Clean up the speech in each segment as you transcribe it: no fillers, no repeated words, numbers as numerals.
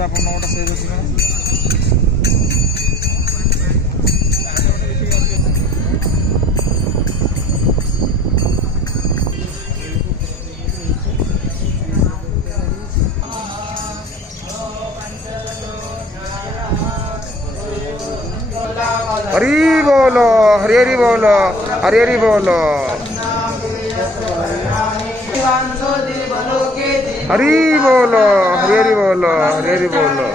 sir आप गोटे से हरी बोलो हरी हरी बोलो हरी हरी बोलो हरी बोलो हरी हरी बोलो हरी हरी बोलो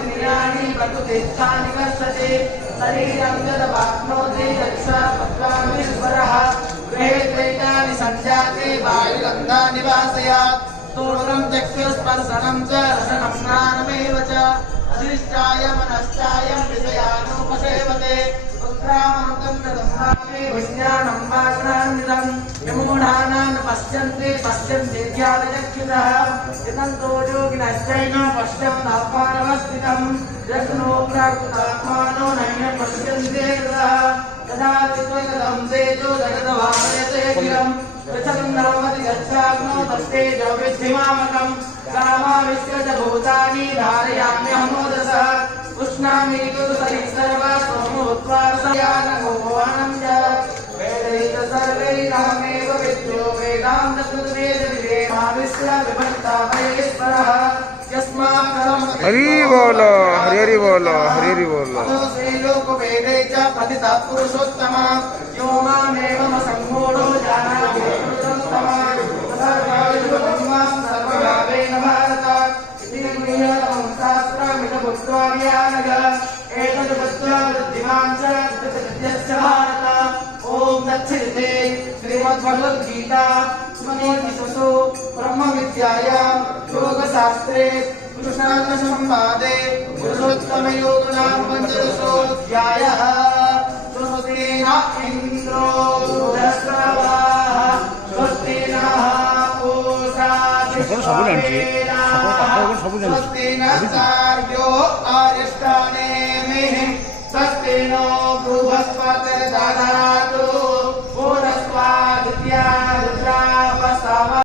तोत्रं चक्षुस्पर्शनं च रसनं स्नानमेव च अधिष्ठाय मनश्चाय विषयानुपसेवते उत्क्रामन्तं दधामि विज्ञानं वाग्नान्वितं यमूढानां पश्यन्ति ज्ञानचक्षुषः यतन्तो योगिनश्चैन पश्यन् आत्मानवस्थितं यत्नो प्राकृतात्मानो नैनं पश्यन्ते तदा त्वयं तेजो जगद्भावयते किलं प्रचन्नामति गच्छाग्नो तस्तेजो विद्धिमामकं कामाविश्य भूतानि धारयाम्यहमोदसः उष्णामि कुरुसरि सर्वा सोमोत्वा रसयानमोहनं च वेदैः सर्वैरामेव विद्यो वेदान्तकृतवेदविवेमाविश्य विभक्तामहेश्वरः हरी बोलो हरी हरि बोलो हरी हरि बोलो लोक वेदे च प्रतितः पुरुषोत्तम यो मामेवम सम्मूढो जानाति पुरुषोत्तम सर्वभावेन भारत इति नियतं शास्त्रमिदमुक्त्वाभियानग एतद् बुद्ध्वा बुद्धिमान् च तद्यश्च भारत ॐ तच्छ्रीते श्रीमद्भगवद्गीता स्मृतिसु ब्रह्मविद्यायां योगशास्त्रे पुरुषार्थसंवादे पुरुषोत्तमयोगनां पञ्चदशोऽध्यायः स्वस्ति न इन्द्रो वृद्धश्रवाः स्वस्ति नः पूषा स्वस्ति नस्तार्क्ष्यो आर्यष्टानेमिः स्वस्ति नो बृहस्पतिर्दधातु